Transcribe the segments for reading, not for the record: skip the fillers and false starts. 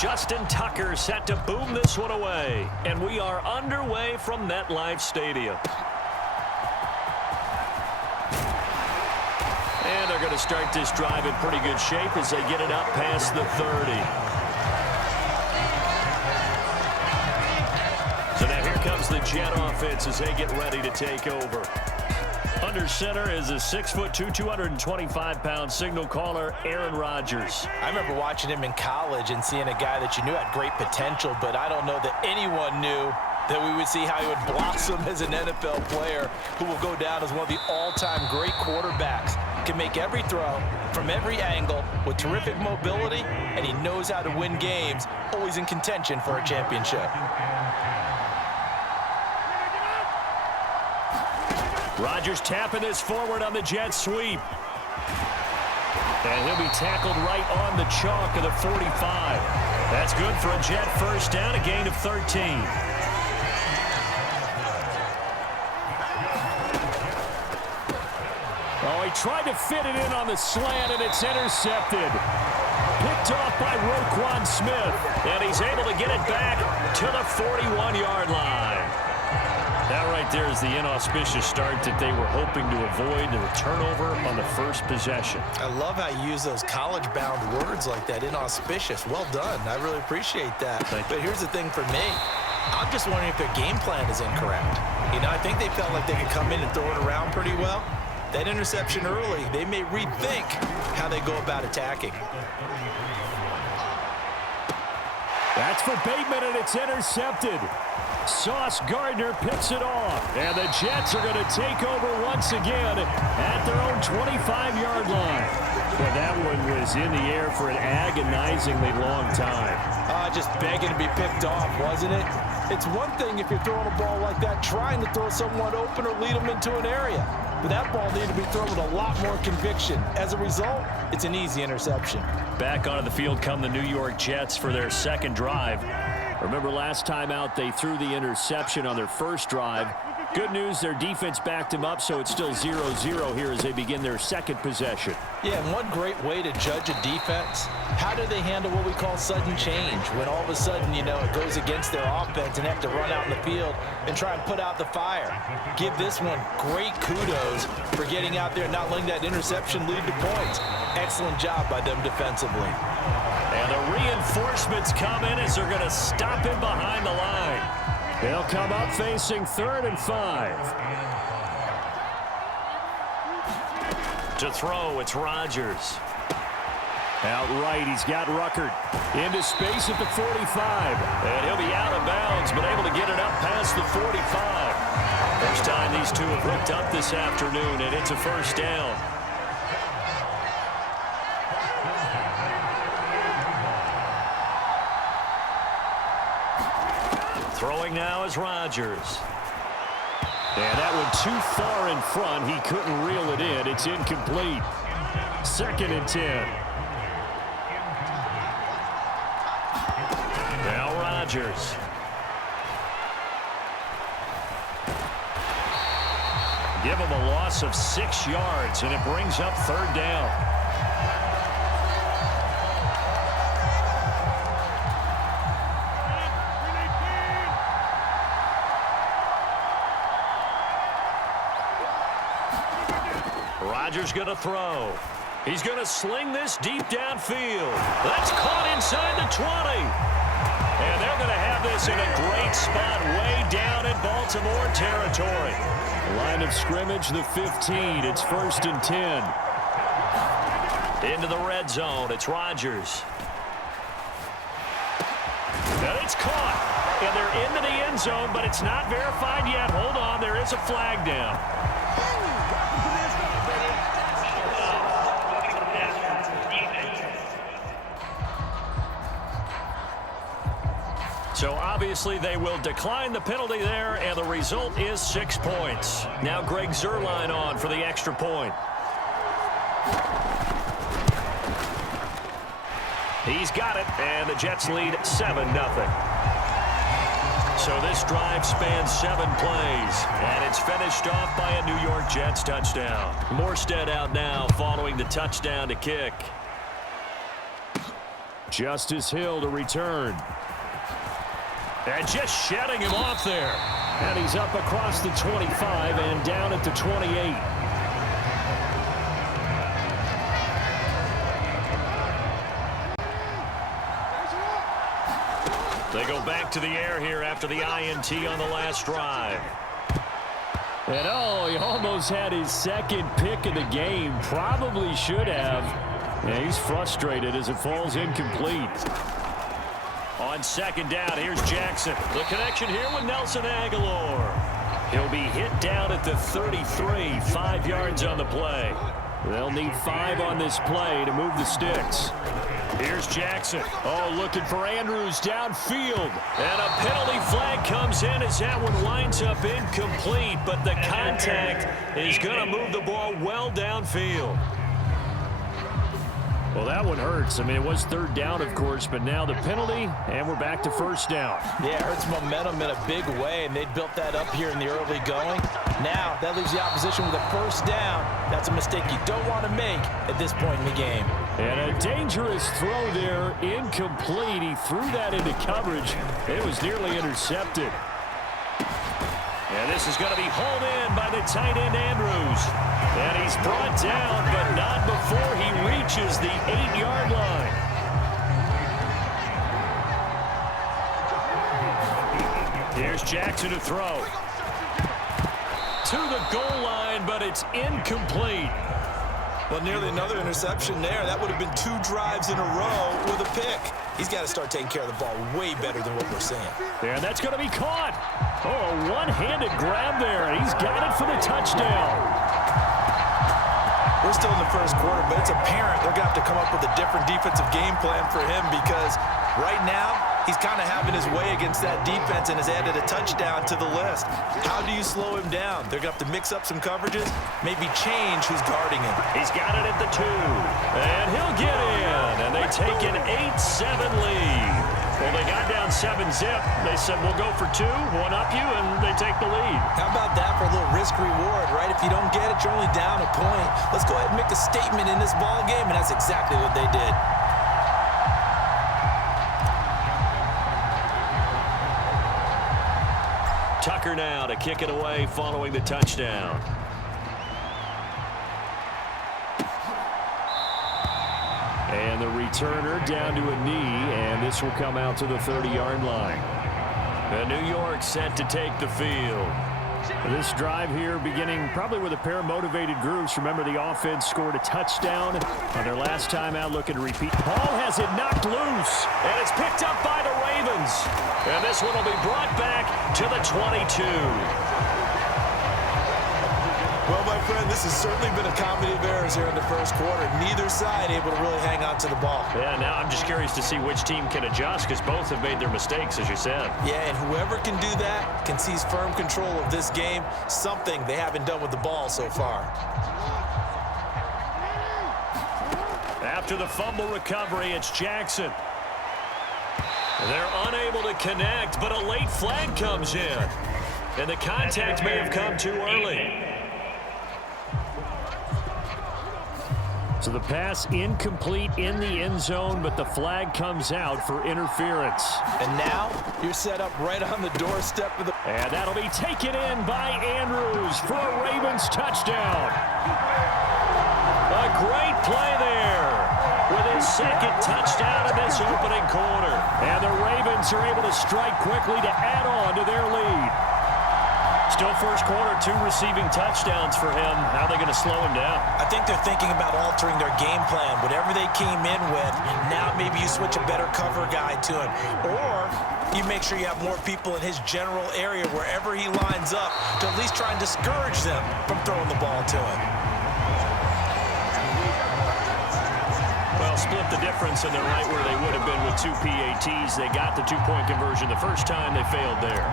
Justin Tucker set to boom this one away. And we are underway from MetLife Stadium. And they're going to start this drive in pretty good shape as they get it up past the 30. So now here comes the Jet offense as they get ready to take over. Under center is a 6'2", 225-pound signal caller, Aaron Rodgers. I remember watching him in college and seeing a guy that you knew had great potential, but I don't know that anyone knew that we would see how he would blossom as an NFL player who will go down as one of the all-time great quarterbacks. Can make every throw from every angle with terrific mobility, and he knows how to win games, always in contention for a championship. Rodgers tapping this forward on the jet sweep. And he'll be tackled right on the chalk of the 45. That's good for a Jet first down, a gain of 13. Oh, he tried to fit it in on the slant, and it's intercepted. Picked off by Roquan Smith. And he's able to get it back to the 41-yard line. That right there is the inauspicious start that they were hoping to avoid, the turnover on the first possession. I love how you use those college-bound words like that, inauspicious. Well done. I really appreciate that. But here's the thing for me. I'm just wondering if their game plan is incorrect. You know, I think they felt like they could come in and throw it around pretty well. That interception early, they may rethink how they go about attacking. That's for Bateman, and it's intercepted. Sauce Gardner picks it off, and the Jets are going to take over once again at their own 25-yard line. Well, that one was in the air for an agonizingly long time. Just begging to be picked off, wasn't it? It's one thing if you're throwing a ball like that, trying to throw someone open or lead them into an area. But that ball needed to be thrown with a lot more conviction. As a result, it's an easy interception. Back onto the field come the New York Jets for their second drive. Remember last time out, they threw the interception on their first drive. Good news, their defense backed him up, so it's still 0-0 here as they begin their second possession. Yeah, and one great way to judge a defense, how do they handle what we call sudden change? When all of a sudden, you know, it goes against their offense and have to run out in the field and try and put out the fire. Give this one great kudos for getting out there and not letting that interception lead to points. Excellent job by them defensively. And the reinforcements come in as they're going to stop him behind the line. They'll come up facing 3rd and 5. To throw, it's Rodgers. Out right, he's got Ruckert. Into space at the 45. And he'll be out of bounds, but able to get it up past the 45. First time these two have hooked up this afternoon, and it's a first down. Throwing now is Rodgers. And that one too far in front. He couldn't reel it in. It's incomplete. 2nd and 10. Now Rodgers. Give him a loss of 6 yards, and it brings up 3rd down. Rodgers going to throw. He's going to sling this deep downfield. That's caught inside the 20. And they're going to have this in a great spot way down in Baltimore territory. Line of scrimmage, the 15. It's 1st and 10. Into the red zone. It's Rodgers. And it's caught. And they're into the end zone, but it's not verified yet. Hold on. There is a flag down. So obviously they will decline the penalty there, and the result is 6 points. Now Greg Zuerlein on for the extra point. He's got it, and the Jets lead 7-0. So this drive spans 7 plays, and it's finished off by a New York Jets touchdown. Morstead out now following the touchdown to kick. Justice Hill to return. And just shedding him off there. And he's up across the 25 and down at the 28. They go back to the air here after the INT on the last drive. And oh, he almost had his second pick of the game. Probably should have. And he's frustrated as it falls incomplete. On second down, here's Jackson. The connection here with Nelson Aguilar. He'll be hit down at the 33, 5 yards on the play. They'll need 5 on this play to move the sticks. Here's Jackson. Oh, looking for Andrews downfield. And a penalty flag comes in as that one winds up incomplete, but the contact is going to move the ball well downfield. Well, that one hurts. I mean, it was third down, of course, but now the penalty, and we're back to first down. Yeah, it hurts momentum in a big way, and they built that up here in the early going. Now, that leaves the opposition with a first down. That's a mistake you don't want to make at this point in the game. And a dangerous throw there, incomplete. He threw that into coverage. It was nearly intercepted. And this is going to be hauled in by the tight end, Andrews. And he's brought down, but not before he reaches the 8-yard line. Here's Jackson to throw. To the goal line, but it's incomplete. Well, nearly another interception there. That would have been 2 drives in a row with a pick. He's got to start taking care of the ball way better than what we're seeing. And that's going to be caught. Oh, a one-handed grab there. He's got it for the touchdown. We're still in the first quarter, but it's apparent they're going to have to come up with a different defensive game plan for him because right now he's kind of having his way against that defense and has added a touchdown to the list. How do you slow him down? They're going to have to mix up some coverages, maybe change who's guarding him. He's got it at the 2, and he'll get in, and they take an 8-7 lead. Well, they got down 7-zip. They said, we'll go for 2, one up you, and they take the lead. How about that for a little risk-reward, right? If you don't get it, you're only down a point. Let's go ahead and make a statement in this ball game, and that's exactly what they did. Tucker now to kick it away following the touchdown. And the returner down to a knee, and this will come out to the 30-yard line. And New York set to take the field. This drive here beginning probably with a pair of motivated groups. Remember, the offense scored a touchdown on their last time out, looking to repeat. Hall has it knocked loose, and it's picked up by the Ravens. And this one will be brought back to the 22. Well, my friend, this has certainly been a comedy of errors here in the first quarter. Neither side able to really hang on to the ball. Yeah, now I'm just curious to see which team can adjust because both have made their mistakes, as you said. Yeah, and whoever can do that can seize firm control of this game, something they haven't done with the ball so far. After the fumble recovery, it's Jackson. They're unable to connect, but a late flag comes in. And the contact may have come too early. So the pass incomplete in the end zone, but the flag comes out for interference. And now you're set up right on the doorstep of the... And that'll be taken in by Andrews for a Ravens touchdown. A great play there with his second touchdown in this opening quarter. And the Ravens are able to strike quickly to add on to their lead. Still first quarter, 2 receiving touchdowns for him. How are they going to slow him down? I think they're thinking about altering their game plan. Whatever they came in with, now maybe you switch a better cover guy to him. Or you make sure you have more people in his general area wherever he lines up to at least try and discourage them from throwing the ball to him. Well, split the difference, and they're right where they would have been with 2 PATs. They got the 2-point conversion the first time. They failed there.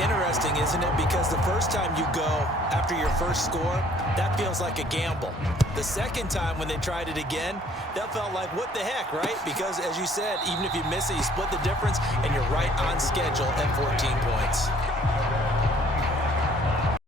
Interesting, isn't it? Because the first time you go after your first score, that feels like a gamble. The second time when they tried it again, that felt like, what the heck, right? Because, as you said, even if you miss it, you split the difference, and you're right on schedule at 14 points.